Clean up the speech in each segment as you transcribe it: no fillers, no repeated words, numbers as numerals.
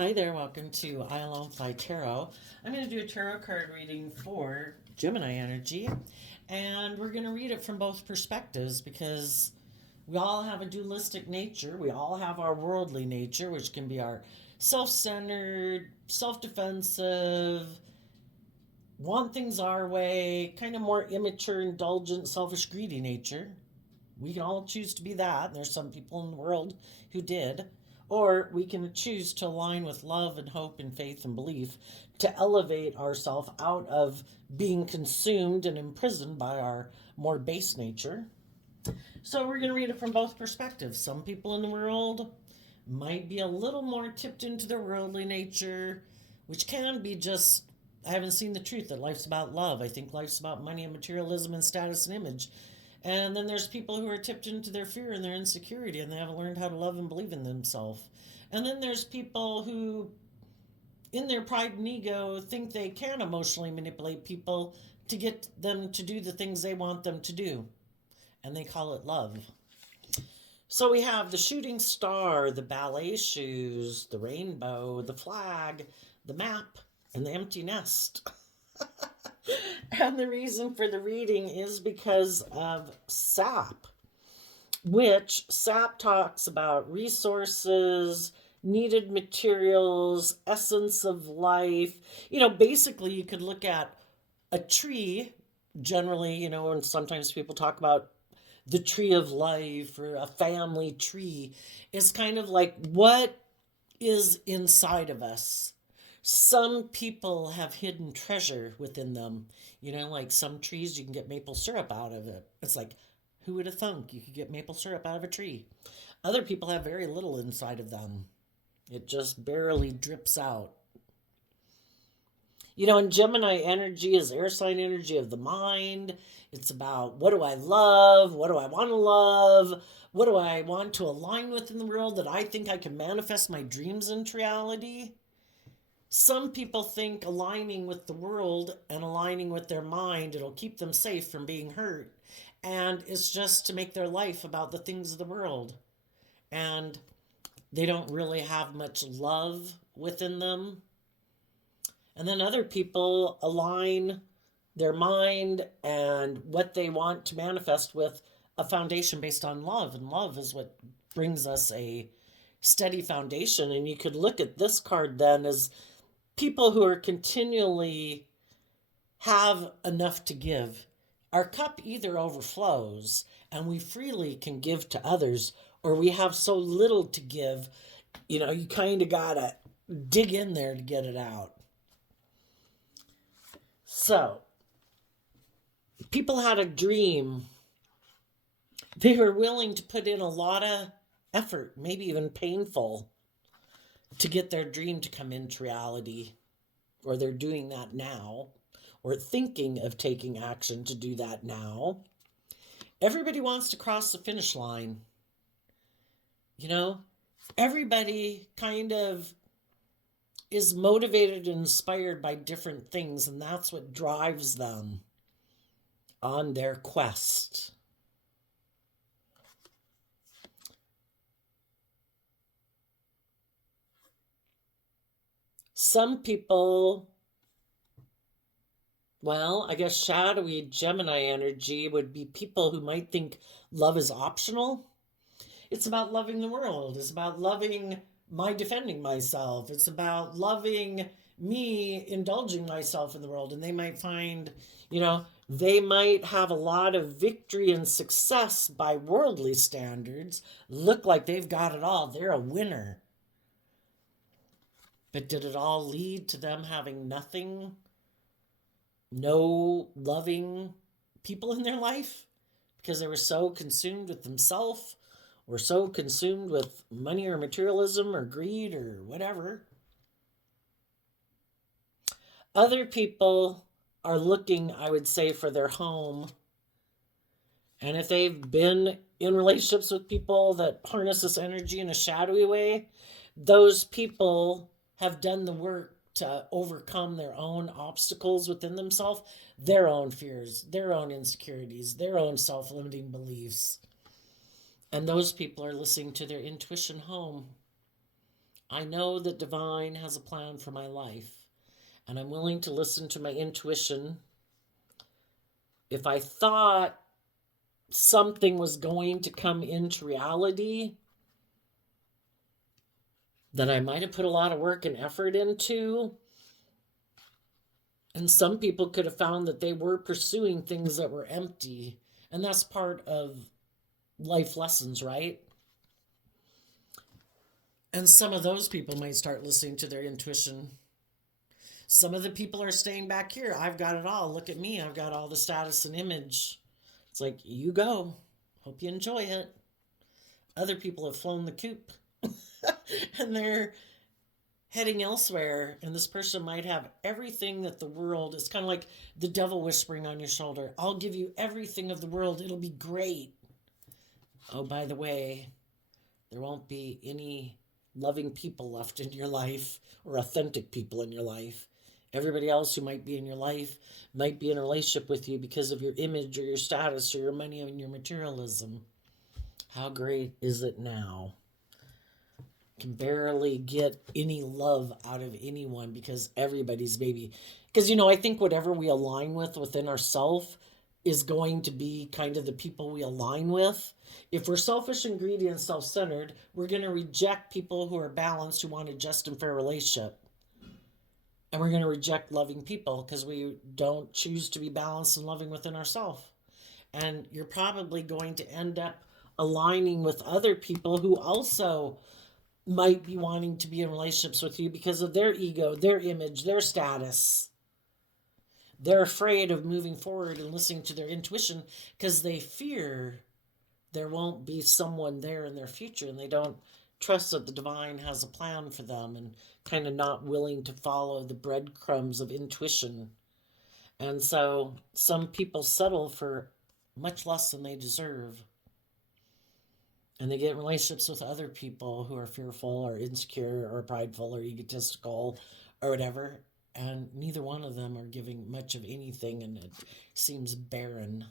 Hi there, welcome to I Alone Fly Tarot. I'm going to do a tarot card reading for Gemini energy, and we're going to read it from both perspectives because we all have a dualistic nature. We all have our worldly nature, which can be our self centered, self defensive, want things our way, kind of more immature, indulgent, selfish, greedy nature. We can all choose to be that. And there's some people in the world who did. Or we can choose to align with love and hope and faith and belief to elevate ourselves out of being consumed and imprisoned by our more base nature. So we're going to read it from both perspectives. Some people in the world might be a little more tipped into their worldly nature, which can be just, I haven't seen the truth that life's about love. I think life's about money and materialism and status and image. And then there's people who are tipped into their fear and their insecurity and they haven't learned how to love and believe in themselves. And then there's people who, in their pride and ego, think they can emotionally manipulate people to get them to do the things they want them to do. And they call it love. So we have the shooting star, the ballet shoes, the rainbow, the flag, the map, and the empty nest. And the reason for the reading is because of SAP, which SAP talks about resources, needed materials, essence of life. Basically, you could look at a tree, generally, and sometimes people talk about the tree of life or a family tree, is kind of like what is inside of us. Some people have hidden treasure within them. Like some trees, you can get maple syrup out of it. It's like, who would have thunk you could get maple syrup out of a tree? Other people have very little inside of them. It just barely drips out. And Gemini energy is air sign energy of the mind. It's about what do I love? What do I want to love? What do I want to align with in the world that I think I can manifest my dreams into reality? Some people think aligning with the world and aligning with their mind, it'll keep them safe from being hurt. And it's just to make their life about the things of the world. And they don't really have much love within them. And then other people align their mind and what they want to manifest with a foundation based on love. And love is what brings us a steady foundation. And you could look at this card then as people who are continually have enough to give. Our cup either overflows and we freely can give to others, or we have so little to give, you kind of got to dig in there to get it out. So, people had a dream. They were willing to put in a lot of effort, maybe even painful, to get their dream to come into reality, or they're doing that now, or thinking of taking action to do that now. Everybody wants to cross the finish line. Everybody kind of is motivated and inspired by different things, and that's what drives them on their quest. Some people, I guess shadowy Gemini energy would be people who might think love is optional. It's about loving the world. It's about loving my defending myself. It's about loving me indulging myself in the world. And they might find, they might have a lot of victory and success by worldly standards, look like they've got it all. They're a winner. But did it all lead to them having nothing? No loving people in their life? Because they were so consumed with themselves, or so consumed with money or materialism or greed or whatever. Other people are looking, I would say, for their home. And if they've been in relationships with people that harness this energy in a shadowy way, those people have done the work to overcome their own obstacles within themselves, their own fears, their own insecurities, their own self-limiting beliefs. And those people are listening to their intuition home. I know that divine has a plan for my life, and I'm willing to listen to my intuition. If I thought something was going to come into reality that I might have put a lot of work and effort into, and some people could have found that they were pursuing things that were empty, and that's part of life lessons, right? And some of those people might start listening to their intuition. Some of the people are staying back here. I've got it all. Look at me. I've got all the status and image. It's like, you go. Hope you enjoy it. Other people have flown the coop and they're heading elsewhere. And this person might have everything that the world is kind of like the devil whispering on your shoulder. I'll give you everything of the world. It'll be great. Oh, by the way, there won't be any loving people left in your life or authentic people in your life. Everybody else who might be in your life might be in a relationship with you because of your image or your status or your money and your materialism. How great is it now? Can barely get any love out of anyone because everybody's maybe... Because, I think whatever we align with within ourselves is going to be kind of the people we align with. If we're selfish and greedy and self-centered, we're going to reject people who are balanced, who want a just and fair relationship. And we're going to reject loving people because we don't choose to be balanced and loving within ourselves. And you're probably going to end up aligning with other people who also might be wanting to be in relationships with you because of their ego, their image, their status. They're afraid of moving forward and listening to their intuition because they fear there won't be someone there in their future, and they don't trust that the divine has a plan for them, and kind of not willing to follow the breadcrumbs of intuition. And so some people settle for much less than they deserve. And they get in relationships with other people who are fearful or insecure or prideful or egotistical or whatever. And neither one of them are giving much of anything, and it seems barren.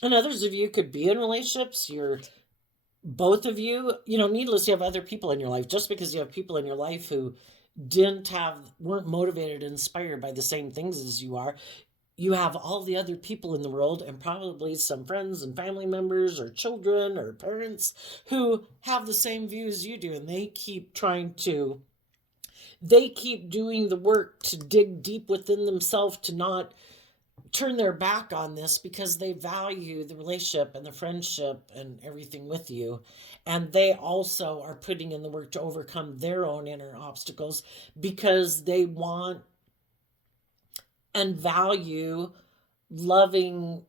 And others of you could be in relationships. Both of you, needless, you have other people in your life. Just because you have people in your life who weren't motivated and inspired by the same things as you are, you have all the other people in the world, and probably some friends and family members or children or parents who have the same views you do, and they keep doing the work to dig deep within themselves to not turn their back on this because they value the relationship and the friendship and everything with you. And they also are putting in the work to overcome their own inner obstacles because they want and value loving,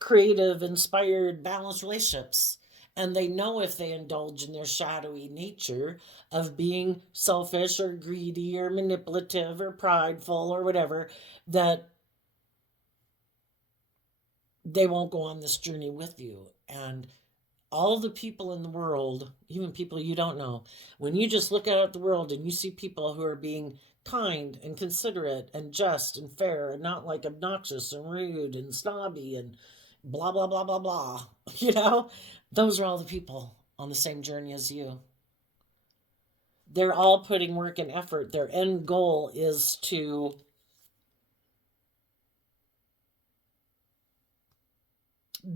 creative, inspired, balanced relationships. And they know if they indulge in their shadowy nature of being selfish or greedy or manipulative or prideful or whatever, that they won't go on this journey with you. And all the people in the world, even people you don't know, when you just look out at the world and you see people who are being kind and considerate and just and fair and not like obnoxious and rude and snobby and blah, blah, blah, blah, blah, those are all the people on the same journey as you. They're all putting work and effort. Their end goal is to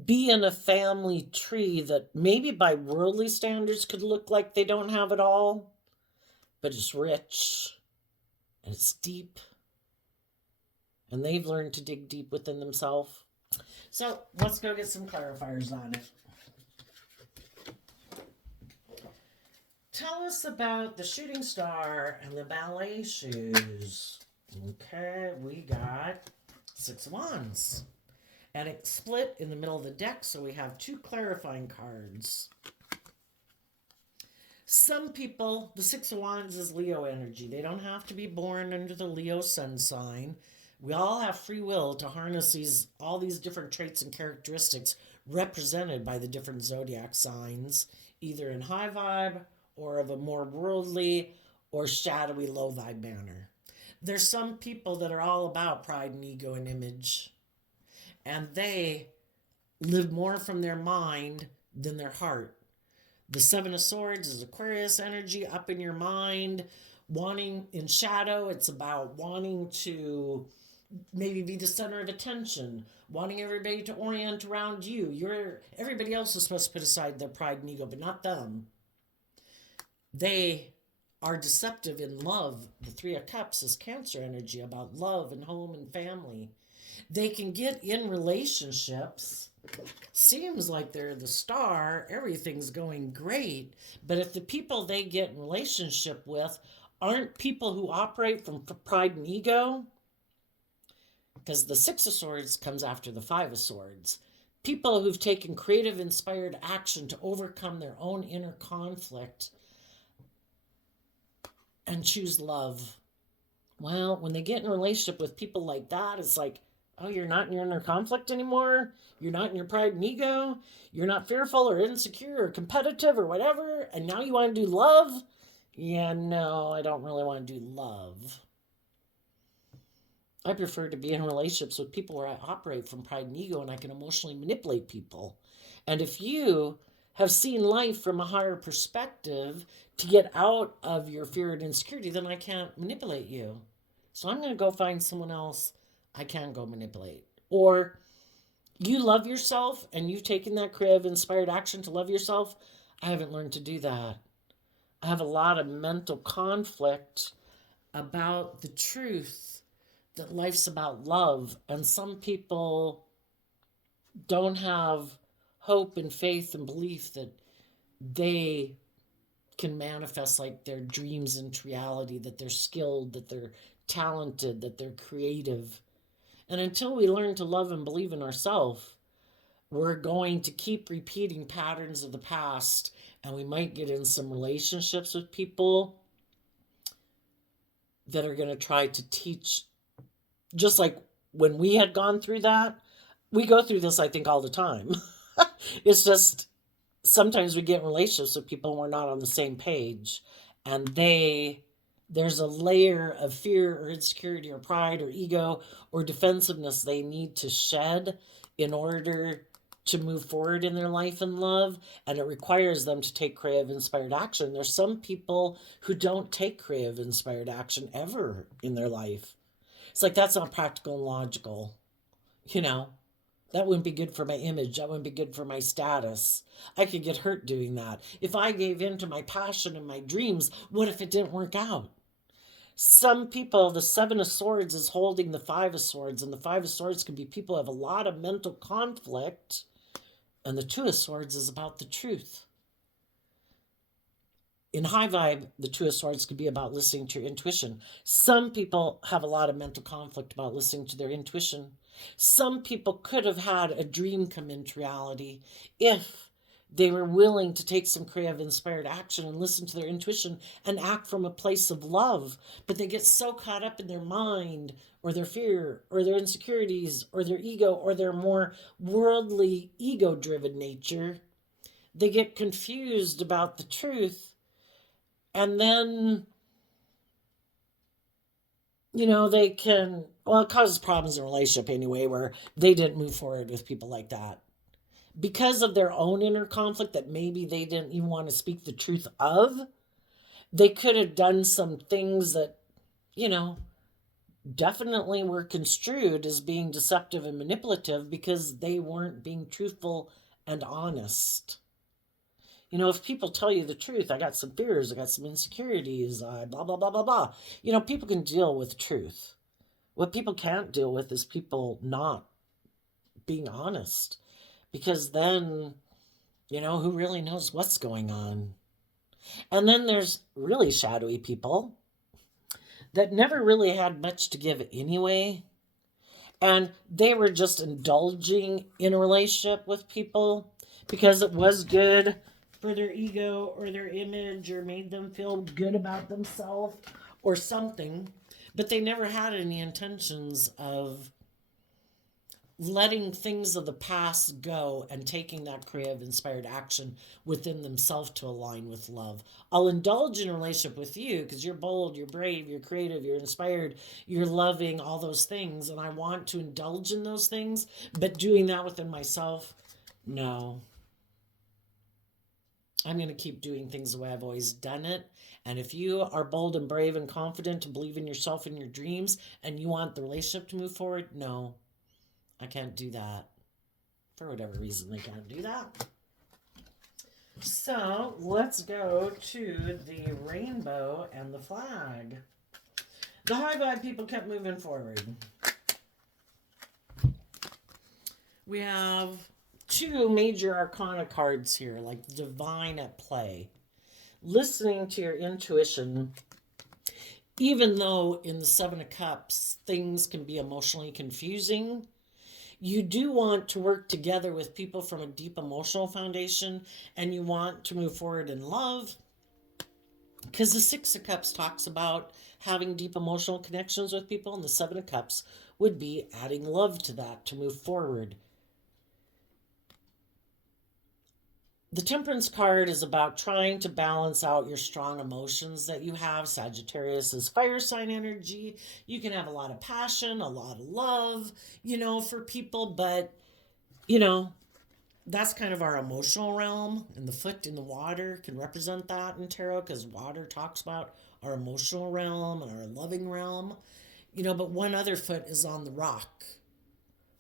be in a family tree that maybe by worldly standards could look like they don't have it all, but it's rich and it's deep, and they've learned to dig deep within themselves. So let's go get some clarifiers on it. Tell us about the shooting star and the ballet shoes. Okay, we got 6 of Wands. And it's split in the middle of the deck, so we have 2 clarifying cards. Some people, the 6 of Wands is Leo energy. They don't have to be born under the Leo sun sign. We all have free will to harness all these different traits and characteristics represented by the different zodiac signs, either in high vibe or of a more worldly or shadowy low vibe manner. There's some people that are all about pride and ego and image, and they live more from their mind than their heart. The Seven of Swords is Aquarius energy, up in your mind, wanting in shadow. It's about wanting to maybe be the center of attention, wanting everybody to orient around you. Everybody else is supposed to put aside their pride and ego, but not them. They are deceptive in love. The Three of Cups is Cancer energy, about love and home and family. They can get in relationships. Seems like they're the star, everything's going great, but if the people they get in relationship with aren't people who operate from pride and ego, because the Six of Swords comes after the Five of Swords, people who've taken creative, inspired action to overcome their own inner conflict and choose love. Well, when they get in a relationship with people like that, it's like, oh, you're not in your inner conflict anymore. You're not in your pride and ego. You're not fearful or insecure or competitive or whatever. And now you want to do love? Yeah, no, I don't really want to do love. I prefer to be in relationships with people where I operate from pride and ego and I can emotionally manipulate people. And if you have seen life from a higher perspective to get out of your fear and insecurity, then I can't manipulate you. So I'm going to go find someone else I can go manipulate. Or you love yourself and you've taken that creative, inspired action to love yourself. I haven't learned to do that. I have a lot of mental conflict about the truth that life's about love. And some people don't have hope and faith and belief that they can manifest like their dreams into reality, that they're skilled, that they're talented, that they're creative. And until we learn to love and believe in ourselves, we're going to keep repeating patterns of the past, and we might get in some relationships with people that are going to try to teach, just like when we had gone through that. We go through this, I think, all the time. It's just sometimes we get in relationships with people and we're not on the same page, and there's a layer of fear or insecurity or pride or ego or defensiveness they need to shed in order to move forward in their life and love, and it requires them to take creative, inspired action. There's some people who don't take creative, inspired action ever in their life. It's like, that's not practical and logical. That wouldn't be good for my image. That wouldn't be good for my status. I could get hurt doing that. If I gave in to my passion and my dreams, what if it didn't work out? Some people, the Seven of Swords is holding the Five of Swords, and the Five of Swords can be people who have a lot of mental conflict, and the Two of Swords is about the truth. In high vibe, the Two of Swords could be about listening to your intuition. Some people have a lot of mental conflict about listening to their intuition. Some people could have had a dream come into reality if they were willing to take some creative, inspired action and listen to their intuition and act from a place of love. But they get so caught up in their mind or their fear or their insecurities or their ego or their more worldly, ego-driven nature. They get confused about the truth. And then, it causes problems in a relationship anyway, where they didn't move forward with people like that. Because of their own inner conflict that maybe they didn't even want to speak the truth of, they could have done some things that, definitely were construed as being deceptive and manipulative because they weren't being truthful and honest. If people tell you the truth, I got some fears, I got some insecurities, blah, blah, blah, blah, blah. People can deal with truth. What people can't deal with is people not being honest. Because then, who really knows what's going on? And then there's really shadowy people that never really had much to give anyway. And they were just indulging in a relationship with people because it was good for their ego or their image or made them feel good about themselves or something. But they never had any intentions of letting things of the past go and taking that creative, inspired action within themselves to align with love. I'll indulge in a relationship with you because you're bold, you're brave, you're creative, you're inspired, you're loving, all those things. And I want to indulge in those things, but doing that within myself, no. I'm going to keep doing things the way I've always done it. And if you are bold and brave and confident and believe in yourself and your dreams and you want the relationship to move forward, no, I can't do that. For whatever reason, they can't do that. So let's go to the rainbow and the flag. The high vibe people kept moving forward. We have two major arcana cards here, like divine at play. Listening to your intuition, even though in the Seven of Cups, things can be emotionally confusing, you do want to work together with people from a deep emotional foundation, and you want to move forward in love, because the Six of Cups talks about having deep emotional connections with people, and the Seven of Cups would be adding love to that to move forward. The Temperance card is about trying to balance out your strong emotions that you have. Sagittarius is fire sign energy. You can have a lot of passion, a lot of love, for people, but, that's kind of our emotional realm, and the foot in the water can represent that in tarot, because water talks about our emotional realm and our loving realm, but one other foot is on the rock.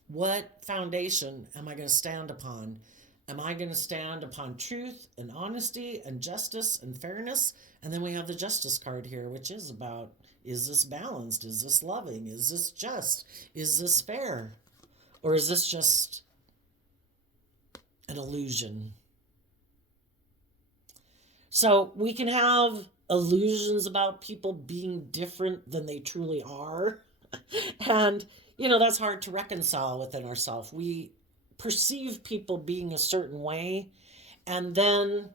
What foundation am I going to stand upon? Am I going to stand upon truth and honesty and justice and fairness? And then we have the Justice card here, which is about, is this balanced? Is this loving? Is this just? Is this fair? Or is this just an illusion? So we can have illusions about people being different than they truly are. And, that's hard to reconcile within ourselves. We perceive people being a certain way, and then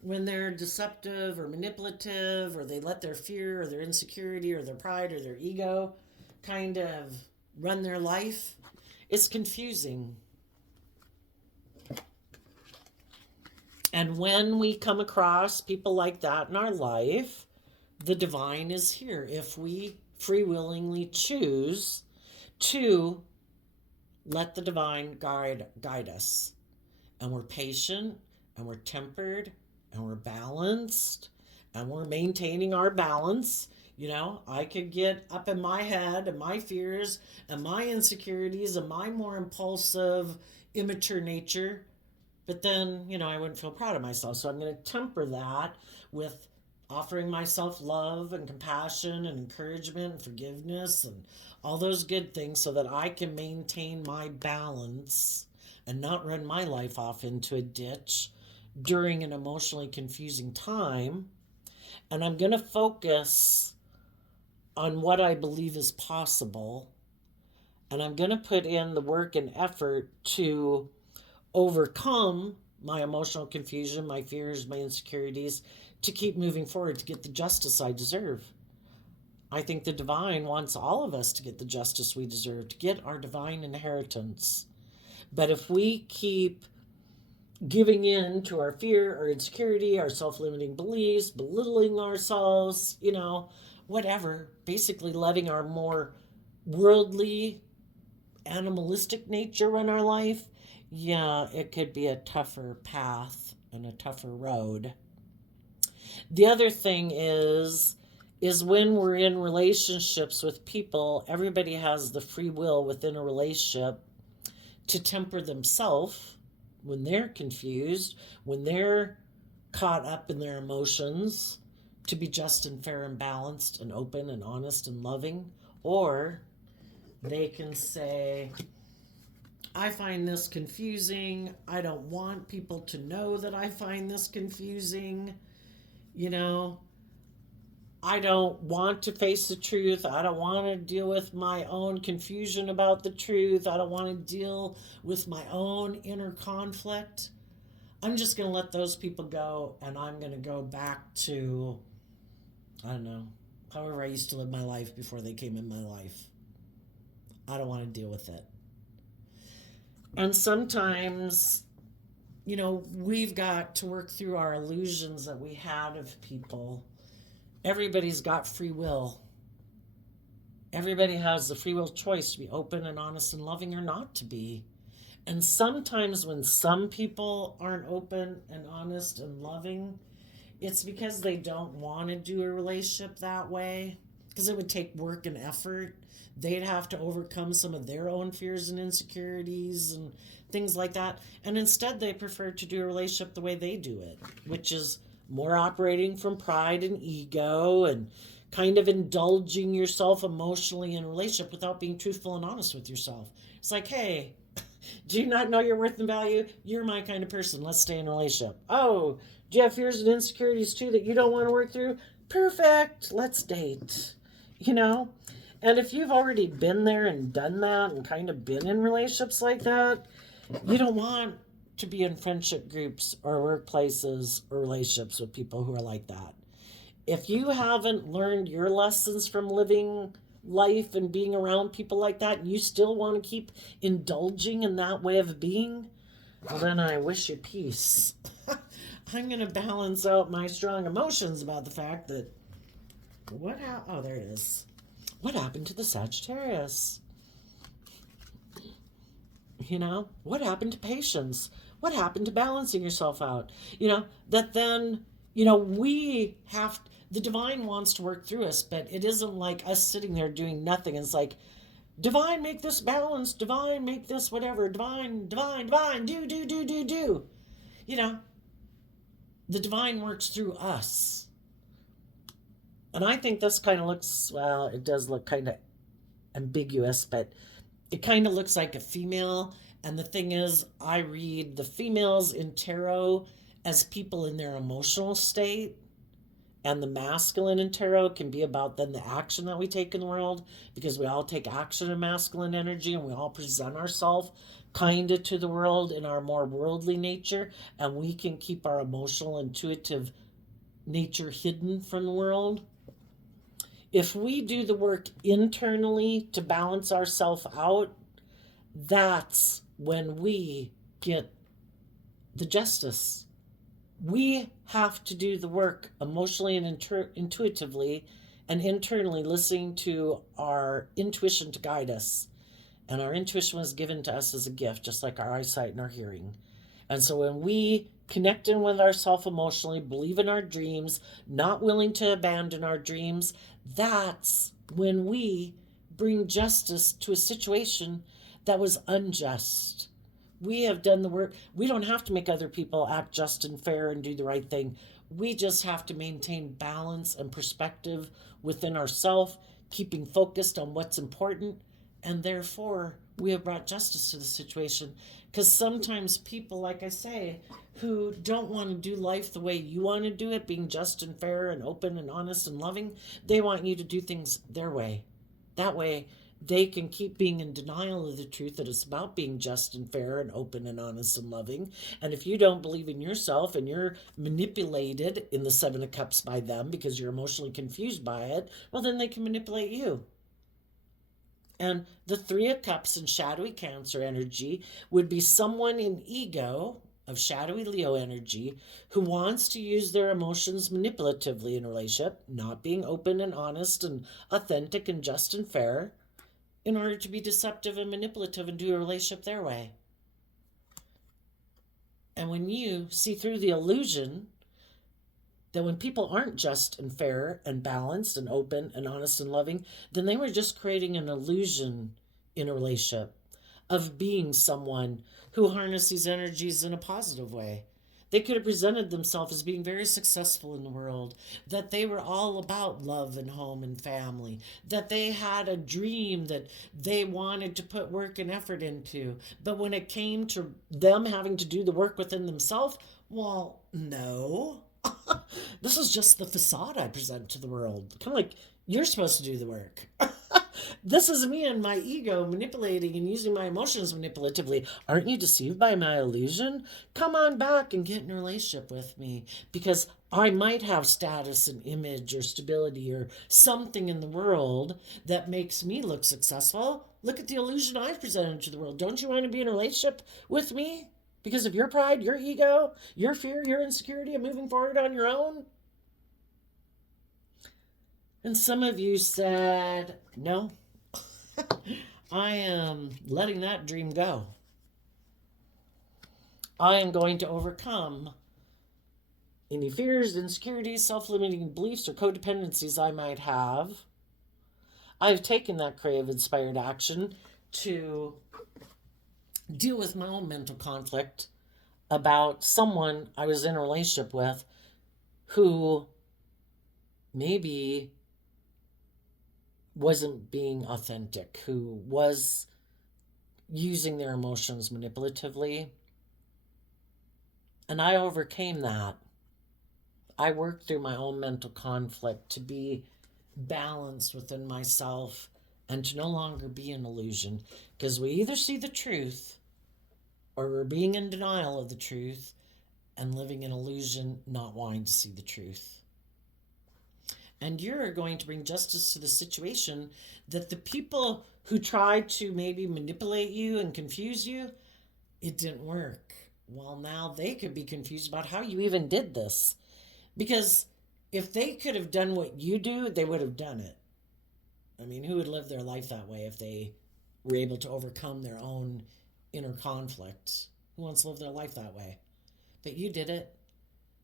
when they're deceptive or manipulative, or they let their fear or their insecurity or their pride or their ego kind of run their life, it's confusing. And when we come across people like that in our life, the divine is here if we free willingly choose to let the divine guide us. And we're patient, and we're tempered, and we're balanced, and we're maintaining our balance. I could get up in my head and my fears and my insecurities and my more impulsive, immature nature. But then, I wouldn't feel proud of myself. So I'm going to temper that with offering myself love and compassion and encouragement and forgiveness and all those good things, so that I can maintain my balance and not run my life off into a ditch during an emotionally confusing time. And I'm going to focus on what I believe is possible. And I'm going to put in the work and effort to overcome my emotional confusion, my fears, my insecurities, to keep moving forward, to get the justice I deserve. I think the divine wants all of us to get the justice we deserve, to get our divine inheritance. But if we keep giving in to our fear, our insecurity, our self-limiting beliefs, belittling ourselves, whatever, basically letting our more worldly, animalistic nature run our life, it could be a tougher path and a tougher road. The other thing is when we're in relationships with people, everybody has the free will within a relationship to temper themselves when they're confused, when they're caught up in their emotions, to be just and fair and balanced and open and honest and loving. Or they can say, I find this confusing. I don't want people to know that I find this confusing. I don't want to face the truth. I don't want to deal with my own confusion about the truth. I don't want to deal with my own inner conflict. I'm just going to let those people go, and I'm going to go back to, however I used to live my life before they came in my life. I don't want to deal with it. And sometimes, we've got to work through our illusions that we had of people. Everybody's got free will. Everybody has the free will choice to be open and honest and loving, or not to be. And sometimes when some people aren't open and honest and loving, it's because they don't want to do a relationship that way, because it would take work and effort. They'd have to overcome some of their own fears and insecurities and things like that. And instead, they prefer to do a relationship the way they do it, which is more operating from pride and ego and kind of indulging yourself emotionally in a relationship without being truthful and honest with yourself. It's like, hey, do you not know your worth and value? You're my kind of person. Let's stay in a relationship. Oh, do you have fears and insecurities too that you don't want to work through? Perfect. Let's date. You know? And if you've already been there and done that and kind of been in relationships like that, you don't want to be in friendship groups or workplaces or relationships with people who are like that. If you haven't learned your lessons from living life and being around people like that, and you still want to keep indulging in that way of being, well, then I wish you peace. I'm going to balance out my strong emotions about the fact that oh, there it is. What happened to the Sagittarius? You know, what happened to patience? What happened to balancing yourself out? You know, that then, we have, the divine wants to work through us, but it isn't like us sitting there doing nothing. It's like, divine, make this balance. Divine, make this whatever. Divine, divine, divine, do. You know, the divine works through us. And I think this kind of looks, well, it does look kind of ambiguous, but it kind of looks like a female. And the thing is, I read the females in tarot as people in their emotional state. And the masculine in tarot can be about then the action that we take in the world, because we all take action in masculine energy and we all present ourselves kind of to the world in our more worldly nature. And we can keep our emotional, intuitive nature hidden from the world. If we do the work internally to balance ourselves out, that's when we get the justice. We have to do the work emotionally and intuitively and internally, listening to our intuition to guide us. And our intuition was given to us as a gift, just like our eyesight and our hearing. And so when we connect in with ourselves emotionally, believe in our dreams, not willing to abandon our dreams, that's when we bring justice to a situation that was unjust. We have done the work. We don't have to make other people act just and fair and do the right thing. We just have to maintain balance and perspective within ourselves, keeping focused on what's important, and therefore we have brought justice to the situation. Because sometimes people, like I say, who don't want to do life the way you want to do it, being just and fair and open and honest and loving, they want you to do things their way. That way they can keep being in denial of the truth that it's about being just and fair and open and honest and loving. And if you don't believe in yourself and you're manipulated in the Seven of Cups by them because you're emotionally confused by it, well, then they can manipulate you. And the Three of Cups in shadowy Cancer energy would be someone in ego of shadowy Leo energy who wants to use their emotions manipulatively in a relationship, not being open and honest and authentic and just and fair, in order to be deceptive and manipulative and do a relationship their way. And when you see through the illusion that when people aren't just and fair and balanced and open and honest and loving, then they were just creating an illusion in a relationship of being someone who harnessed these energies in a positive way. They could have presented themselves as being very successful in the world, that they were all about love and home and family, that they had a dream that they wanted to put work and effort into. But when it came to them having to do the work within themselves, well, no. This is just the facade I present to the world. Kind of like, you're supposed to do the work. This is me and my ego manipulating and using my emotions manipulatively. Aren't you deceived by my illusion? Come on back and get in a relationship with me, because I might have status and image or stability or something in the world that makes me look successful. Look at the illusion I've presented to the world. Don't you want to be in a relationship with me because of your pride, your ego, your fear, your insecurity of moving forward on your own? And some of you said, no, I am letting that dream go. I am going to overcome any fears, insecurities, self-limiting beliefs, or codependencies I might have. I've taken that creative inspired action to deal with my own mental conflict about someone I was in a relationship with who maybe wasn't being authentic, who was using their emotions manipulatively. And I overcame that. I worked through my own mental conflict to be balanced within myself and to no longer be an illusion. Because we either see the truth or we're being in denial of the truth and living in illusion, not wanting to see the truth. And you're going to bring justice to the situation that the people who tried to maybe manipulate you and confuse you, it didn't work. Well, now they could be confused about how you even did this. Because if they could have done what you do, they would have done it. I mean, who would live their life that way if they were able to overcome their own inner conflict? Who wants to live their life that way? But you did it.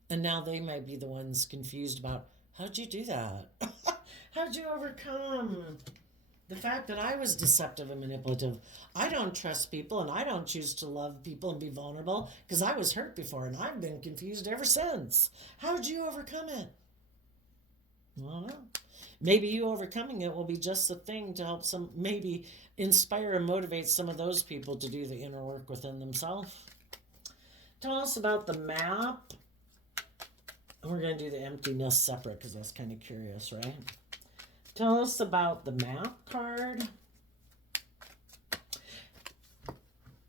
And now they might be the ones confused about, how'd you do that? How'd you overcome the fact that I was deceptive and manipulative? I don't trust people and I don't choose to love people and be vulnerable because I was hurt before and I've been confused ever since. How'd you overcome it? I don't know. Maybe you overcoming it will be just the thing to help maybe inspire and motivate some of those people to do the inner work within themselves. Tell us about the map. And we're going to do the emptiness separate because that's kind of curious, right? Tell us about the map card.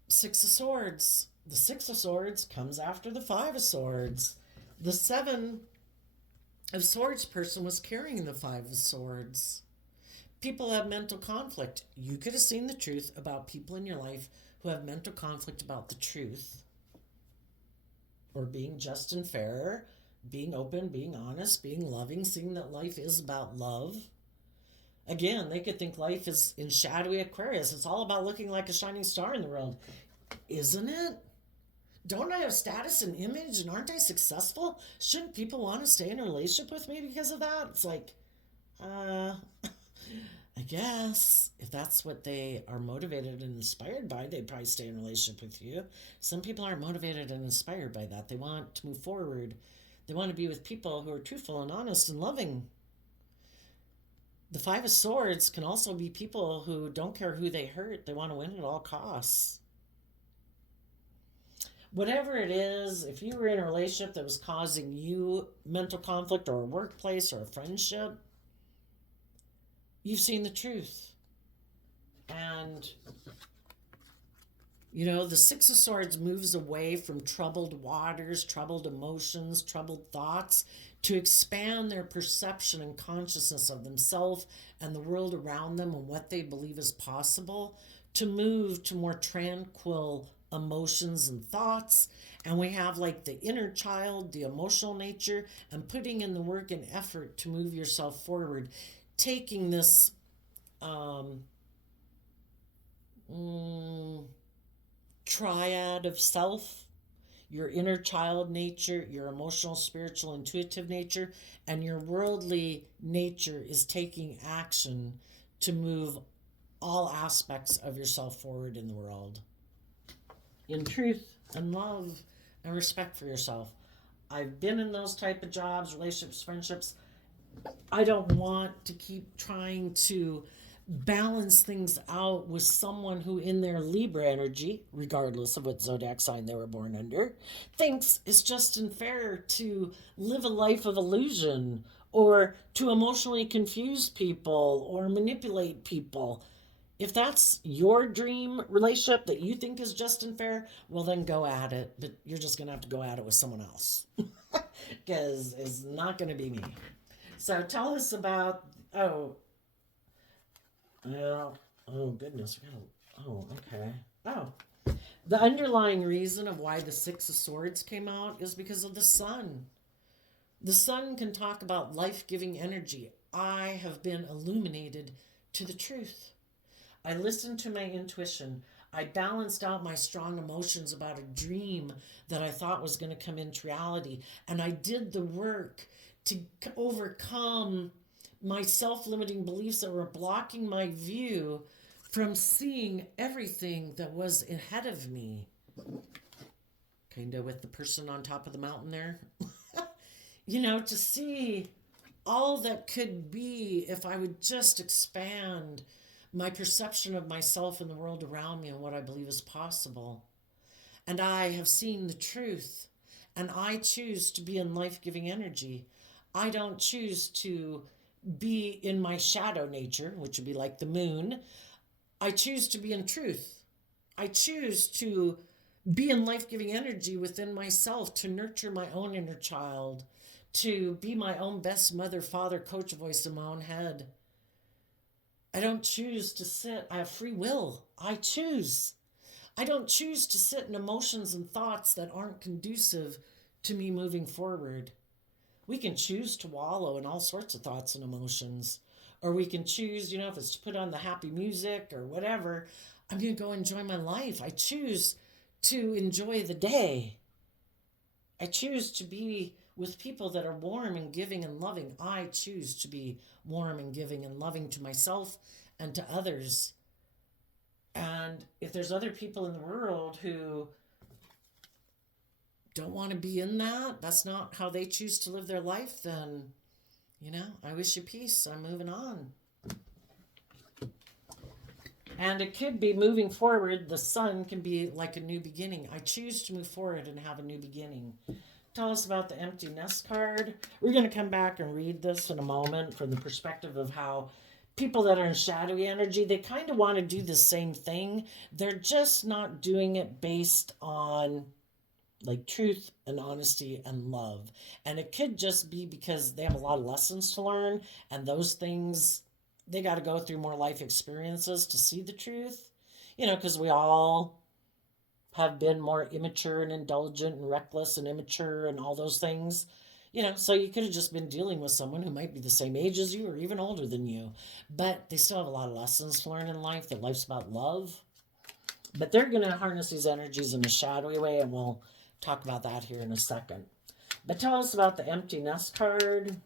Six of Swords. The Six of Swords comes after the Five of Swords. The Seven of Swords person was carrying the Five of Swords. People have mental conflict. You could have seen the truth about people in your life who have mental conflict about the truth or being just and fair, being open, being honest, being loving, seeing that life is about love. Again, they could think life is in shadowy Aquarius. It's all about looking like a shining star in the world. Isn't it? Don't I have status and image and aren't I successful? Shouldn't people want to stay in a relationship with me because of that? It's like, I guess if that's what they are motivated and inspired by, they'd probably stay in a relationship with you. Some people aren't motivated and inspired by that. They want to move forward. They want to be with people who are truthful and honest and loving. The Five of Swords can also be people who don't care who they hurt. They want to win at all costs. Whatever it is, if you were in a relationship that was causing you mental conflict or a workplace or a friendship, you've seen the truth. And, you know, the Six of Swords moves away from troubled waters, troubled emotions, troubled thoughts to expand their perception and consciousness of themselves and the world around them and what they believe is possible, to move to more tranquil emotions and thoughts. And we have like the inner child, the emotional nature, and putting in the work and effort to move yourself forward, taking this triad of self, your inner child nature, your emotional, spiritual, intuitive nature, and your worldly nature is taking action to move all aspects of yourself forward in the world. In truth and love and respect for yourself. I've been in those type of jobs, relationships, friendships. I don't want to keep trying to balance things out with someone who in their Libra energy, regardless of what zodiac sign they were born under, thinks it's just unfair to live a life of illusion or to emotionally confuse people or manipulate people. If that's your dream relationship that you think is just and fair, well, then go at it. But you're just going to have to go at it with someone else because it's not going to be me. So tell us about, goodness. The underlying reason of why the Six of Swords came out is because of the sun. The sun can talk about life-giving energy. I have been illuminated to the truth. I listened to my intuition. I balanced out my strong emotions about a dream that I thought was going to come into reality. And I did the work to overcome my self limiting beliefs that were blocking my view from seeing everything that was ahead of me. Kind of with the person on top of the mountain there. To see all that could be if I would just expand my perception of myself and the world around me and what I believe is possible. And I have seen the truth, and I choose to be in life giving energy. I don't choose to be in my shadow nature, which would be like the moon. I choose to be in truth. I choose to be in life giving energy within myself, to nurture my own inner child, to be my own best mother, father, coach voice in my own head. I don't choose to sit. I have free will. I choose. I don't choose to sit in emotions and thoughts that aren't conducive to me moving forward. We can choose to wallow in all sorts of thoughts and emotions. Or we can choose, if it's to put on the happy music or whatever, I'm going to go enjoy my life. I choose to enjoy the day. I choose to be with people that are warm and giving and loving. I choose to be warm and giving and loving to myself and to others. And if there's other people in the world who don't want to be in that, that's not how they choose to live their life, then, I wish you peace. I'm moving on. And it could be moving forward. The sun can be like a new beginning. I choose to move forward and have a new beginning. Tell us about the empty nest card. We're going to come back and read this in a moment from the perspective of how people that are in shadowy energy, they kind of want to do the same thing. They're just not doing it based on like truth and honesty and love. And it could just be because they have a lot of lessons to learn, and those things, they got to go through more life experiences to see the truth, because we all have been more immature and indulgent and reckless and immature and all those things. So you could have just been dealing with someone who might be the same age as you or even older than you, but they still have a lot of lessons to learn in life, that life's about love. But they're going to harness these energies in a shadowy way, and we'll talk about that here in a second. But tell us about the empty nest card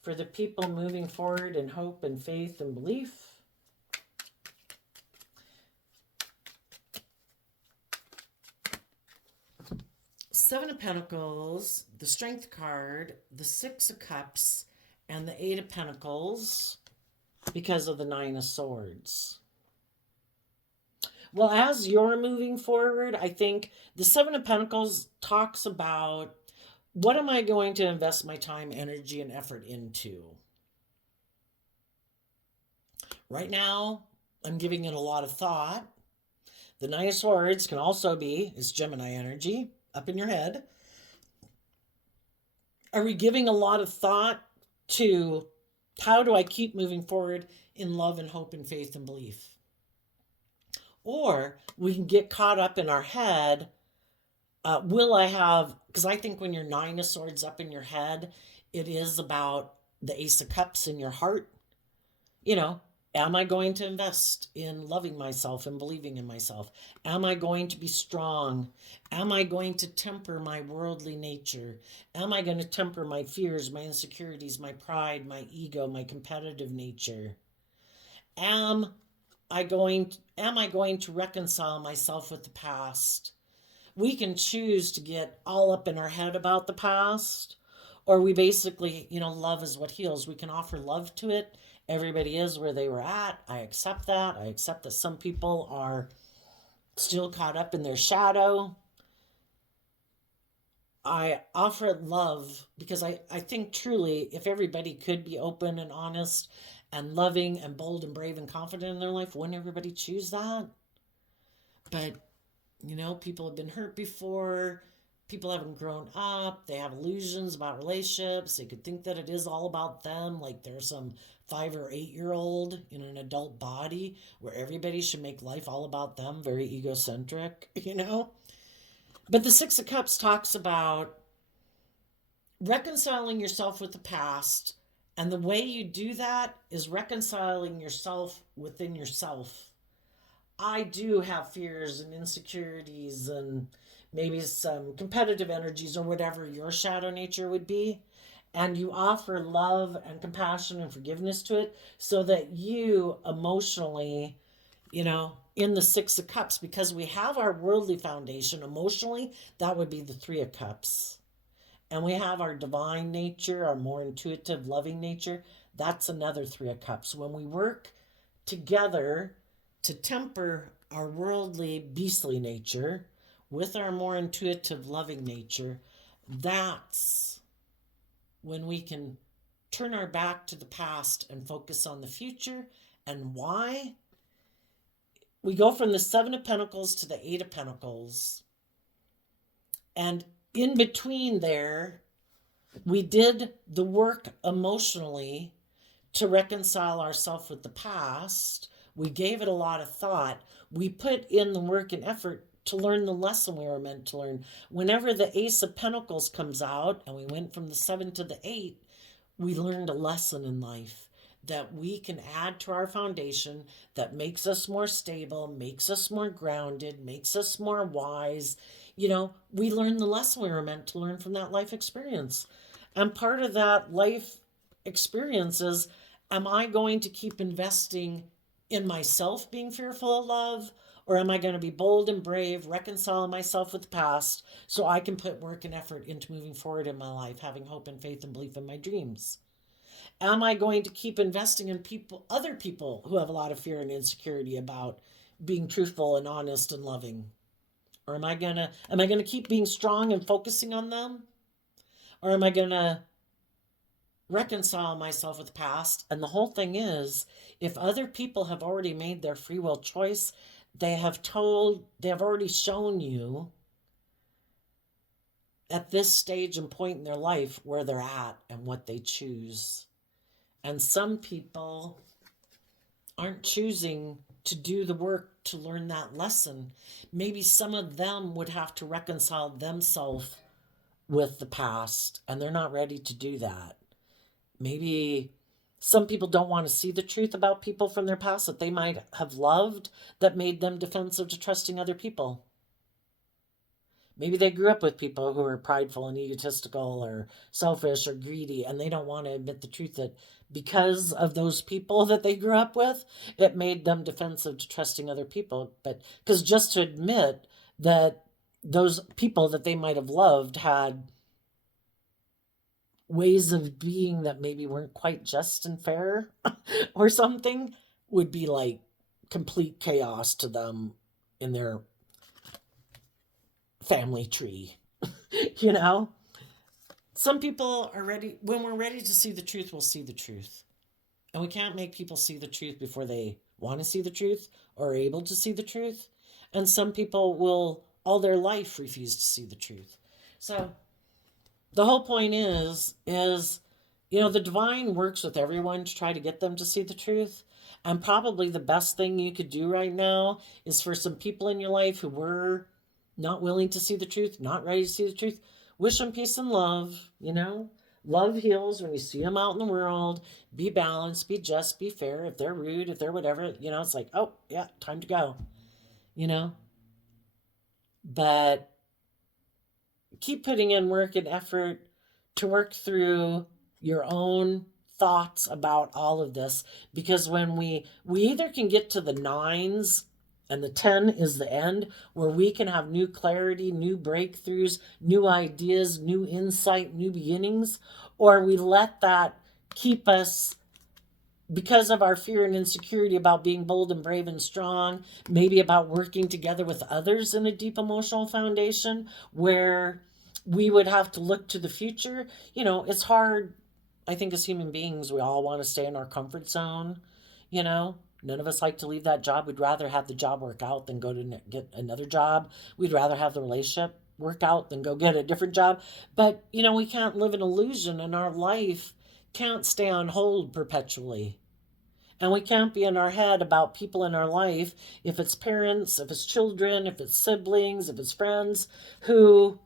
for the people moving forward in hope and faith and belief. Seven of Pentacles, the Strength card, the Six of Cups, and the Eight of Pentacles because of the Nine of Swords. Well, as you're moving forward, I think the Seven of Pentacles talks about, what am I going to invest my time, energy, and effort into? Right now, I'm giving it a lot of thought. The Nine of Swords can also be, is Gemini energy, up in your head. Are we giving a lot of thought to how do I keep moving forward in love and hope and faith and belief? Or we can get caught up in our head. Will I have, because I think when you're Nine of Swords up in your head, it is about the Ace of Cups in your heart. Am I going to invest in loving myself and believing in myself? Am I going to be strong? Am I going to temper my worldly nature? Am I going to temper my fears, my insecurities, my pride, my ego, my competitive nature? Am I going to reconcile myself with the past? We can choose to get all up in our head about the past, or we basically, love is what heals. We can offer love to it. Everybody is where they were at. I accept that. I accept that some people are still caught up in their shadow. I offer love because I think truly if everybody could be open and honest and loving and bold and brave and confident in their life, wouldn't everybody choose that? But, people have been hurt before. People haven't grown up. They have illusions about relationships. They could think that it is all about them. Like there's some 5 or 8-year-old in an adult body where everybody should make life all about them. Very egocentric, But the Six of Cups talks about reconciling yourself with the past. And the way you do that is reconciling yourself within yourself. I do have fears and insecurities and maybe some competitive energies or whatever your shadow nature would be. And you offer love and compassion and forgiveness to it so that you emotionally, in the Six of Cups, because we have our worldly foundation emotionally, that would be the Three of Cups. And we have our divine nature, our more intuitive, loving nature. That's another Three of Cups. When we work together to temper our worldly, beastly nature with our more intuitive, loving nature, that's when we can turn our back to the past and focus on the future. And why? We go from the Seven of Pentacles to the Eight of Pentacles. And in between there, we did the work emotionally to reconcile ourselves with the past. We gave it a lot of thought. We put in the work and effort to learn the lesson we were meant to learn. Whenever the Ace of Pentacles comes out and we went from the 7 to the 8, we learned a lesson in life that we can add to our foundation that makes us more stable, makes us more grounded, makes us more wise. We learned the lesson we were meant to learn from that life experience. And part of that life experience is, am I going to keep investing in myself being fearful of love? Or am I going to be bold and brave, reconcile myself with the past so I can put work and effort into moving forward in my life, having hope and faith and belief in my dreams? Am I going to keep investing in other people who have a lot of fear and insecurity about being truthful and honest and loving? Or am I gonna keep being strong and focusing on them? Or am I gonna reconcile myself with the past? And the whole thing is, if other people have already made their free will choice, they have already shown you at this stage and point in their life where they're at and what they choose. And some people aren't choosing to do the work to learn that lesson. Maybe some of them would have to reconcile themselves with the past, and they're not ready to do that. Maybe some people don't want to see the truth about people from their past that they might have loved that made them defensive to trusting other people. Maybe they grew up with people who are prideful and egotistical or selfish or greedy, and they don't want to admit the truth that because of those people that they grew up with, it made them defensive to trusting other people. But because just to admit that those people that they might have loved had ways of being that maybe weren't quite just and fair or something would be like complete chaos to them in their family tree. you know some people are ready. When we're ready to see the truth, we'll see the truth, and we can't make people see the truth before they want to see the truth or are able to see the truth. And some people will all their life refuse to see the truth. So the whole point is the divine works with everyone to try to get them to see the truth. And probably the best thing you could do right now is for some people in your life who were not willing to see the truth, not ready to see the truth, wish them peace and love. Love heals. When you see them out in the world, be balanced, be just, be fair. If they're rude, if they're whatever, it's like, oh yeah, time to go. But keep putting in work and effort to work through your own thoughts about all of this, because when we either can get to the 9s, and the 10 is the end, where we can have new clarity, new breakthroughs, new ideas, new insight, new beginnings, or we let that keep us, because of our fear and insecurity about being bold and brave and strong, maybe about working together with others in a deep emotional foundation, where we would have to look to the future. It's hard. I think as human beings, we all want to stay in our comfort zone. None of us like to leave that job. We'd rather have the job work out than go to get another job. We'd rather have the relationship work out than go get a different job. But, we can't live an illusion, and our life can't stay on hold perpetually. And we can't be in our head about people in our life, if it's parents, if it's children, if it's siblings, if it's friends, who,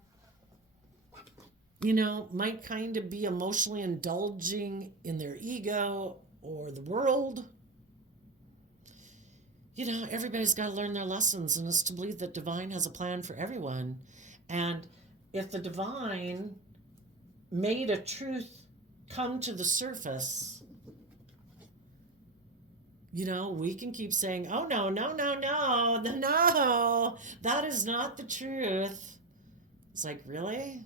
might kind of be emotionally indulging in their ego or the world. everybody's got to learn their lessons, and it's to believe that divine has a plan for everyone. And if the divine made a truth come to the surface, we can keep saying, oh, no, that is not the truth. It's like, really?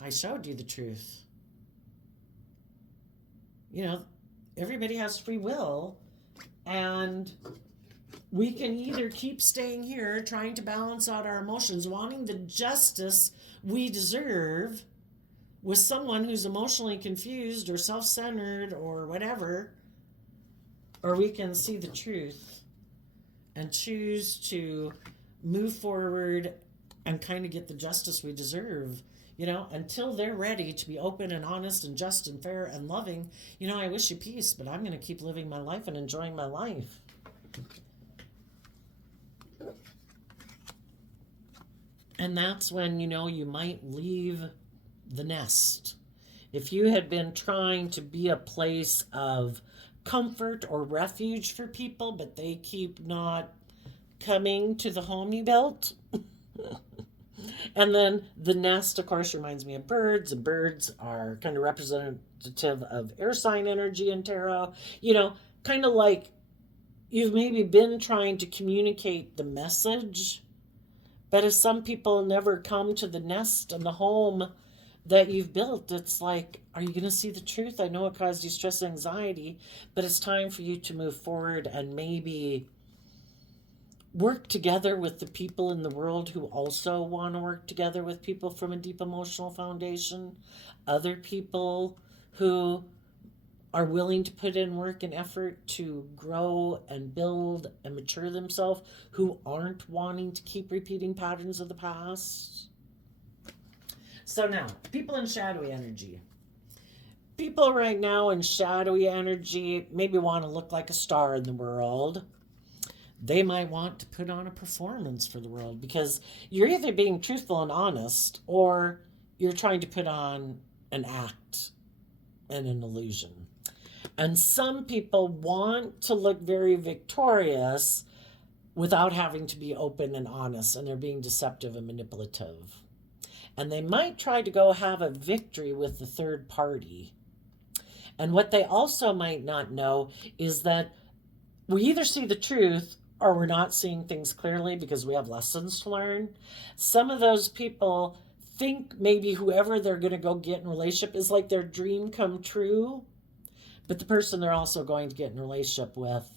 I showed you the truth. Everybody has free will, and we can either keep staying here trying to balance out our emotions, wanting the justice we deserve with someone who's emotionally confused or self-centered or whatever, or we can see the truth and choose to move forward and kind of get the justice we deserve. Until they're ready to be open and honest and just and fair and loving, I wish you peace, but I'm going to keep living my life and enjoying my life. And that's when, you might leave the nest. If you had been trying to be a place of comfort or refuge for people, but they keep not coming to the home you built. And then the nest, of course, reminds me of birds. And birds are kind of representative of air sign energy in tarot. Kind of like you've maybe been trying to communicate the message, but if some people never come to the nest and the home that you've built, it's like, are you going to see the truth? I know it caused you stress and anxiety, but it's time for you to move forward and maybe work together with the people in the world who also want to work together with people from a deep emotional foundation. Other people who are willing to put in work and effort to grow and build and mature themselves, who aren't wanting to keep repeating patterns of the past. So now, people in shadowy energy. People right now in shadowy energy maybe want to look like a star in the world. They might want to put on a performance for the world because you're either being truthful and honest or you're trying to put on an act and an illusion. And some people want to look very victorious without having to be open and honest, and they're being deceptive and manipulative. And they might try to go have a victory with the third party. And what they also might not know is that we either see the truth or we're not seeing things clearly because we have lessons to learn. Some of those people think maybe whoever they're going to go get in a relationship is like their dream come true, but the person they're also going to get in a relationship with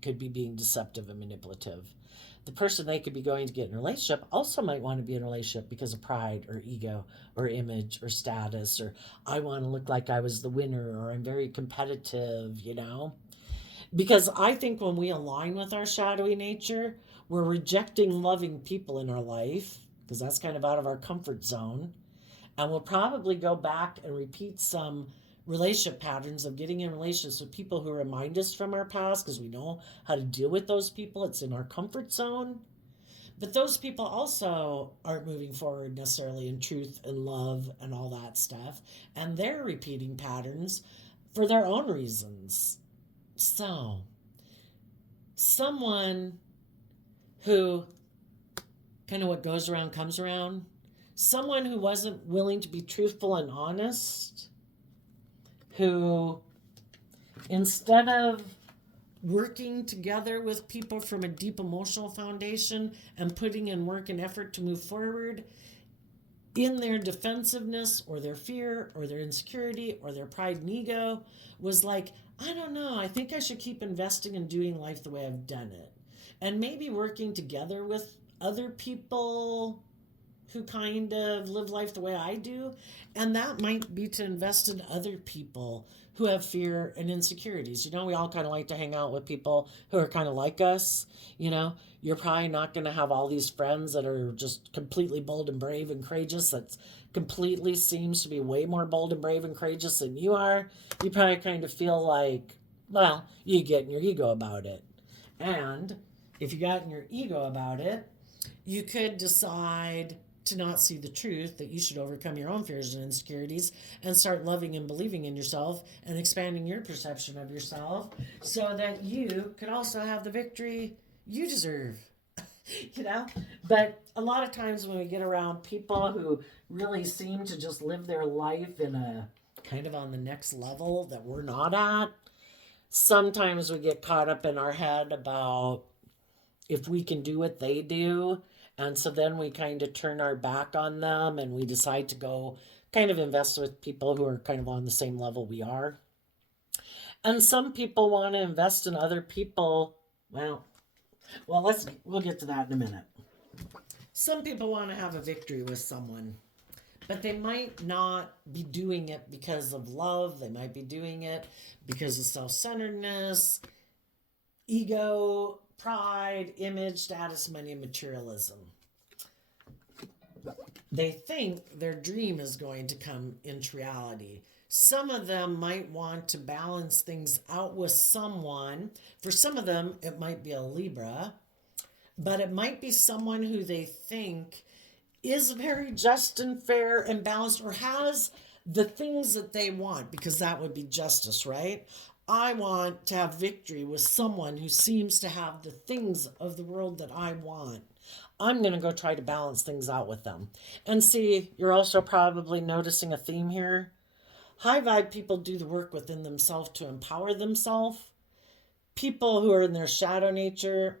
could be being deceptive and manipulative. The person they could be going to get in a relationship also might want to be in a relationship because of pride or ego or image or status, or I want to look like I was the winner, or I'm very competitive, Because I think when we align with our shadowy nature, we're rejecting loving people in our life because that's kind of out of our comfort zone. And we'll probably go back and repeat some relationship patterns of getting in relationships with people who remind us from our past because we know how to deal with those people. It's in our comfort zone. But those people also aren't moving forward necessarily in truth and love and all that stuff. And they're repeating patterns for their own reasons. So, someone who kind of what goes around comes around, someone who wasn't willing to be truthful and honest, who instead of working together with people from a deep emotional foundation and putting in work and effort to move forward, in their defensiveness or their fear or their insecurity or their pride and ego, was like, I don't know, I think I should keep investing in doing life the way I've done it. And maybe working together with other people who kind of live life the way I do. And that might be to invest in other people who have fear and insecurities. We all kind of like to hang out with people who are kind of like us. You're probably not going to have all these friends that are just completely bold and brave and courageous. That completely seems to be way more bold and brave and courageous than you are. You probably kind of feel like, well, you get in your ego about it. And if you got in your ego about it, you could decide to not see the truth that you should overcome your own fears and insecurities and start loving and believing in yourself and expanding your perception of yourself so that you could also have the victory you deserve. You know? But a lot of times when we get around people who really seem to just live their life in a kind of on the next level that we're not at, sometimes we get caught up in our head about if we can do what they do. And so then we kind of turn our back on them and we decide to go kind of invest with people who are kind of on the same level we are. And some people want to invest in other people. We'll get to that in a minute. Some people want to have a victory with someone, but they might not be doing it because of love. They might be doing it because of self-centeredness, ego, pride, image, status, money, and materialism. They think their dream is going to come into reality. Some of them might want to balance things out with someone. For some of them, it might be a Libra, but it might be someone who they think is very just and fair and balanced or has the things that they want, because that would be justice, right? I want to have victory with someone who seems to have the things of the world that I want. I'm going to go try to balance things out with them. And see, you're also probably noticing a theme here. High vibe people do the work within themselves to empower themselves. People who are in their shadow nature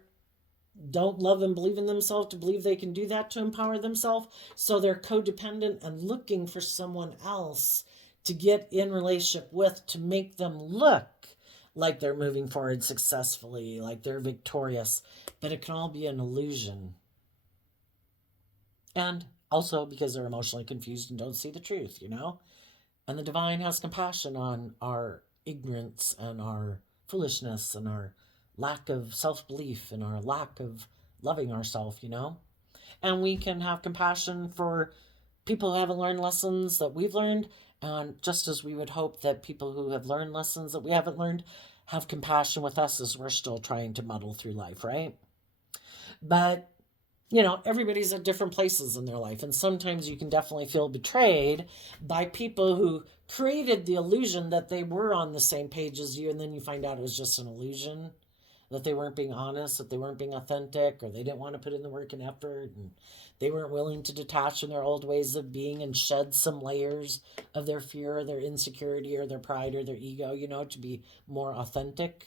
don't love and believe in themselves to believe they can do that to empower themselves. So they're codependent and looking for someone else to get in relationship with to make them look like they're moving forward successfully, like they're victorious. But it can all be an illusion. And also because they're emotionally confused and don't see the truth, you know? And the divine has compassion on our ignorance and our foolishness and our lack of self-belief and our lack of loving ourselves, you know? And we can have compassion for people who haven't learned lessons that we've learned. And just as we would hope that people who have learned lessons that we haven't learned have compassion with us as we're still trying to muddle through life, right? But you know, everybody's at different places in their life. And sometimes you can definitely feel betrayed by people who created the illusion that they were on the same page as you. And then you find out it was just an illusion, that they weren't being honest, that they weren't being authentic, or they didn't want to put in the work and effort. And they weren't willing to detach from their old ways of being and shed some layers of their fear or their insecurity or their pride or their ego, you know, to be more authentic.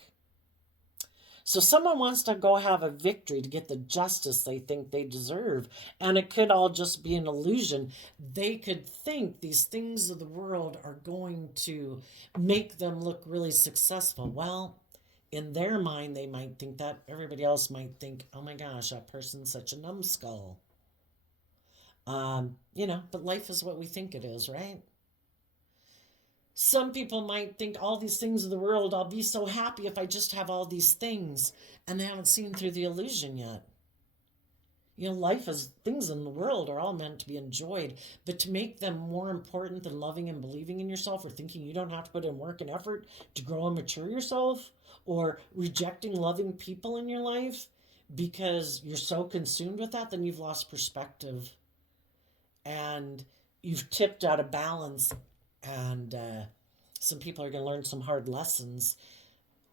So someone wants to go have a victory to get the justice they think they deserve. And it could all just be an illusion. They could think these things of the world are going to make them look really successful. Well, in their mind, they might think that. Everybody else might think, oh my gosh, that person's such a numbskull. You know, but life is what we think it is, right? Some people might think all these things of the world, I'll be so happy if I just have all these things, and they haven't seen through the illusion yet. You know, life is, things in the world are all meant to be enjoyed, but to make them more important than loving and believing in yourself, or thinking you don't have to put in work and effort to grow and mature yourself, or rejecting loving people in your life because you're so consumed with that, then you've lost perspective and you've tipped out of balance. And some people are going to learn some hard lessons.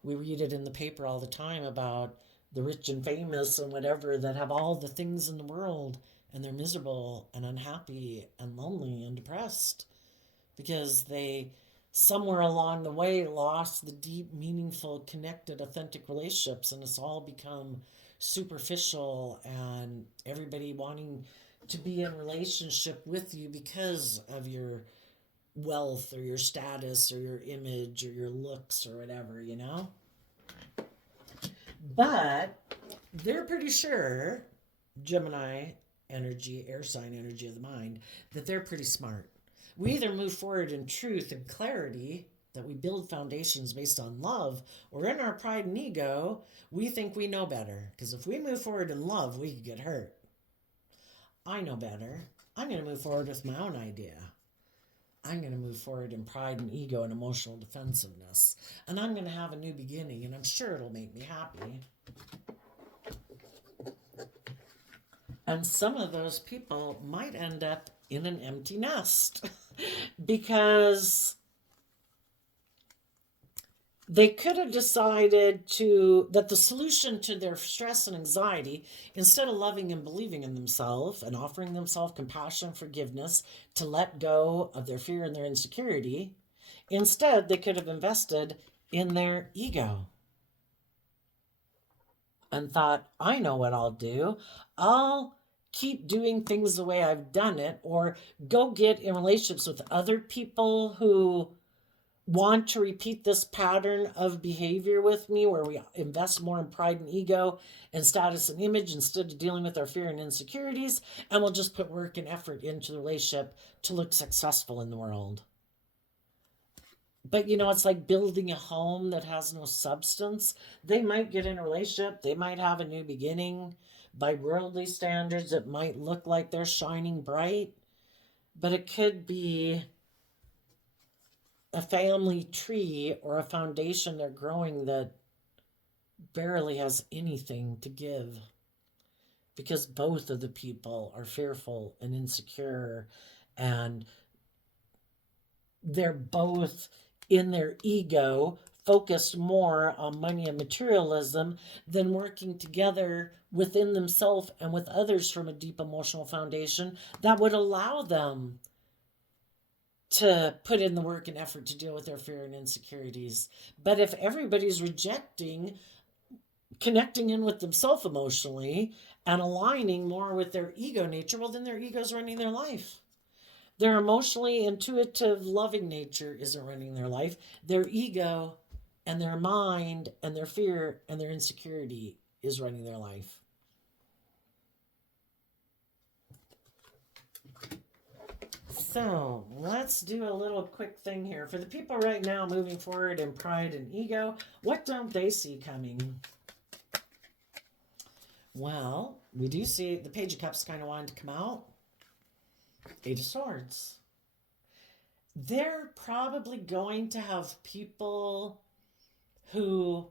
We read it in the paper all the time about the rich and famous and whatever that have all the things in the world, and they're miserable and unhappy and lonely and depressed because they somewhere along the way lost the deep, meaningful, connected, authentic relationships, and it's all become superficial, and everybody wanting to be in relationship with you because of your wealth or your status or your image or your looks or whatever, you know? But they're pretty sure, Gemini energy, air sign energy of the mind, that they're pretty smart. We either move forward in truth and clarity, that we build foundations based on love, or in our pride and ego, we think we know better. Because if we move forward in love, we could get hurt. I know better. I'm going to move forward with my own idea. I'm going to move forward in pride and ego and emotional defensiveness. And I'm going to have a new beginning, and I'm sure it'll make me happy. And some of those people might end up in an empty nest because they could have decided that the solution to their stress and anxiety, instead of loving and believing in themselves and offering themselves compassion and forgiveness to let go of their fear and their insecurity, instead they could have invested in their ego and thought, I know what I'll do. I'll keep doing things the way I've done it, or go get in relationships with other people who want to repeat this pattern of behavior with me, where we invest more in pride and ego and status and image instead of dealing with our fear and insecurities, and we'll just put work and effort into the relationship to look successful in the world. But it's like building a home that has no substance. They might get in a relationship, they might have a new beginning. By worldly standards, it might look like they're shining bright, but it could be a family tree or a foundation they're growing that barely has anything to give, because both of the people are fearful and insecure, and they're both in their ego focused more on money and materialism than working together within themselves and with others from a deep emotional foundation that would allow them to put in the work and effort to deal with their fear and insecurities. But if everybody's rejecting connecting in with themselves emotionally and aligning more with their ego nature, well, then their ego's running their life. Their emotionally intuitive, loving nature isn't running their life. Their ego and their mind and their fear and their insecurity is running their life. So let's do a little quick thing here. For the people right now moving forward in pride and ego, what don't they see coming? Well, we do see the Page of Cups kind of wanted to come out. Eight of Swords. They're probably going to have people who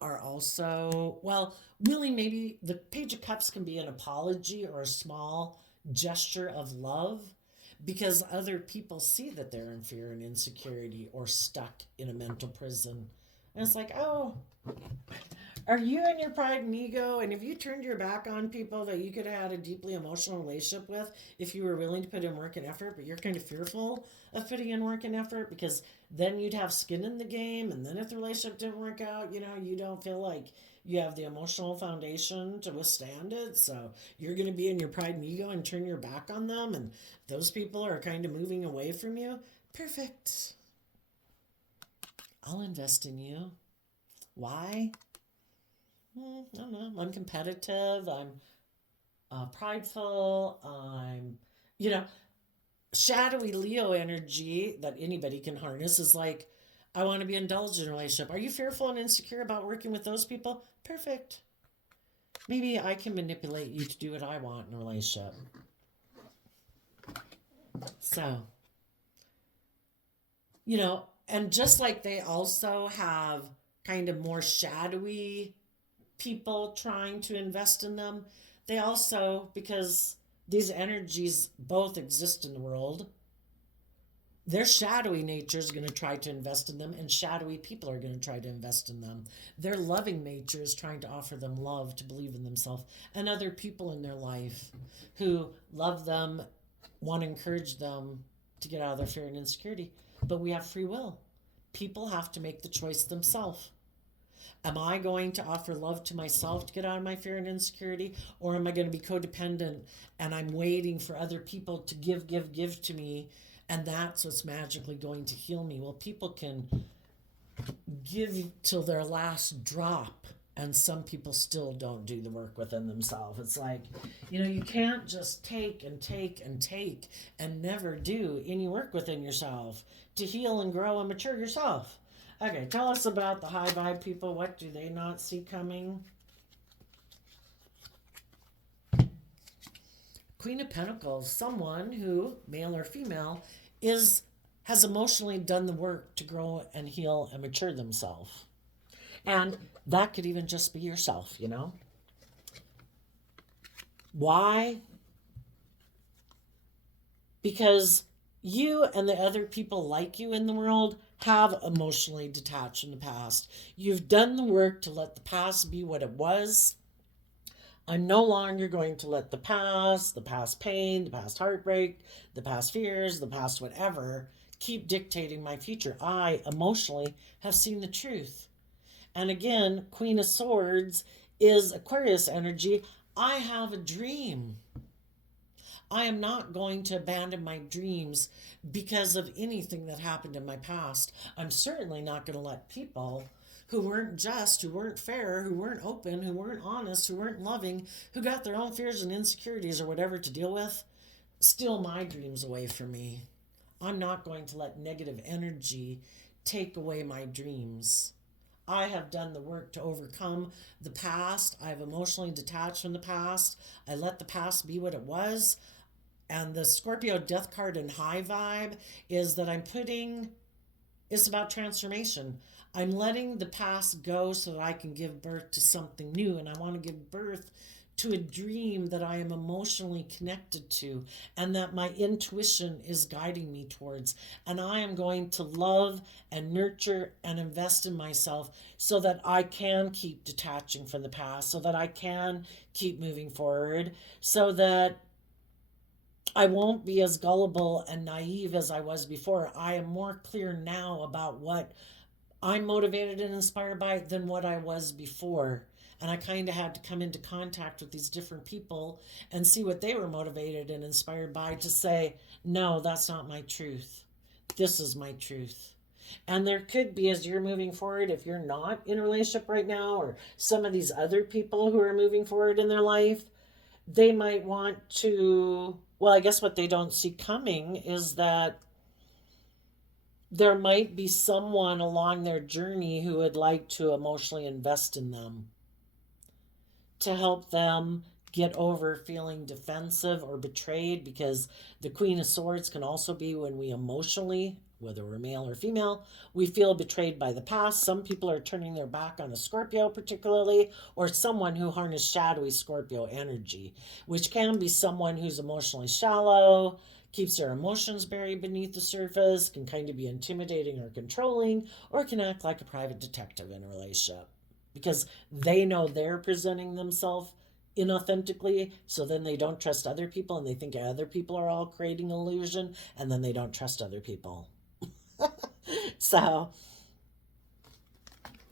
are also, well, really maybe the Page of Cups can be an apology or a small gesture of love, because other people see that they're in fear and insecurity or stuck in a mental prison. And it's like, oh, are you in your pride and ego? And have you turned your back on people that you could have had a deeply emotional relationship with if you were willing to put in work and effort, but you're kind of fearful of putting in work and effort because then you'd have skin in the game, and then if the relationship didn't work out, you don't feel like you have the emotional foundation to withstand it, so you're going to be in your pride and ego and turn your back on them, and those people are kind of moving away from you. Perfect. I'll invest in you. Why? I don't know. I'm competitive. I'm prideful. I'm, shadowy Leo energy that anybody can harness is like, I want to be indulged in a relationship. Are you fearful and insecure about working with those people? Perfect. Maybe I can manipulate you to do what I want in a relationship. So, and just like they also have kind of more shadowy people trying to invest in them, they also, because these energies both exist in the world, their shadowy nature is going to try to invest in them, and shadowy people are going to try to invest in them. Their loving nature is trying to offer them love, to believe in themselves, and other people in their life who love them, want to encourage them to get out of their fear and insecurity. But we have free will. People have to make the choice themselves. Am I going to offer love to myself to get out of my fear and insecurity? Or am I going to be codependent and I'm waiting for other people to give to me, and that's what's magically going to heal me? Well, people can give till their last drop, and some people still don't do the work within themselves. It's like, you can't just take and take and take and never do any work within yourself to heal and grow and mature yourself. Okay, tell us about the high vibe people. What do they not see coming? Queen of Pentacles, someone who, male or female, has emotionally done the work to grow and heal and mature themselves. And that could even just be yourself, Why? Because you and the other people like you in the world have emotionally detached in the past. You've done the work to let the past be what it was. I'm no longer going to let the past pain, the past heartbreak, the past fears, the past whatever keep dictating my future. I emotionally have seen the truth. And again, Queen of Swords is Aquarius energy. I have a dream. I am not going to abandon my dreams because of anything that happened in my past. I'm certainly not going to let people who weren't just, who weren't fair, who weren't open, who weren't honest, who weren't loving, who got their own fears and insecurities or whatever to deal with, steal my dreams away from me. I'm not going to let negative energy take away my dreams. I have done the work to overcome the past. I've emotionally detached from the past. I let the past be what it was. And the Scorpio death card and high vibe is that it's about transformation. I'm letting the past go so that I can give birth to something new. And I want to give birth to a dream that I am emotionally connected to and that my intuition is guiding me towards. And I am going to love and nurture and invest in myself so that I can keep detaching from the past, so that I can keep moving forward, so that I won't be as gullible and naive as I was before. I am more clear now about what I'm motivated and inspired by than what I was before. And I kind of had to come into contact with these different people and see what they were motivated and inspired by to say, no, that's not my truth. This is my truth. And there could be, as you're moving forward, if you're not in a relationship right now, or some of these other people who are moving forward in their life, they might want to, well, I guess what they don't see coming is that there might be someone along their journey who would like to emotionally invest in them to help them get over feeling defensive or betrayed, because the Queen of Swords can also be when we emotionally, whether we're male or female, we feel betrayed by the past. Some people are turning their back on a Scorpio particularly, or someone who harnessed shadowy Scorpio energy, which can be someone who's emotionally shallow, keeps their emotions buried beneath the surface, can kind of be intimidating or controlling, or can act like a private detective in a relationship because they know they're presenting themselves inauthentically, so then they don't trust other people and they think other people are all creating illusion, and then they don't trust other people. So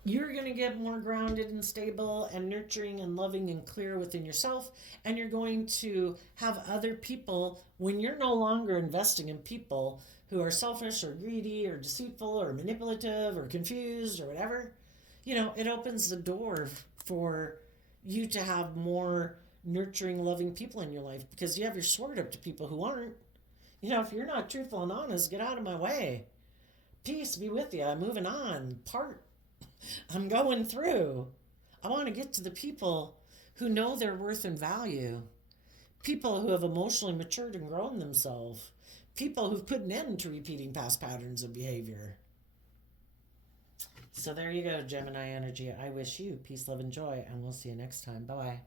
you're going to get more grounded and stable and nurturing and loving and clear within yourself, and you're going to have other people, when you're no longer investing in people who are selfish or greedy or deceitful or manipulative or confused or whatever, it opens the door for you to have more nurturing, loving people in your life, because you have your sword up to people who aren't. If you're not truthful and honest, get out of my way. Peace be with you. I'm moving on. I'm going through. I want to get to the people who know their worth and value. People who have emotionally matured and grown themselves. People who've put an end to repeating past patterns of behavior. So there you go, Gemini energy. I wish you peace, love, and joy, and we'll see you next time. Bye-bye.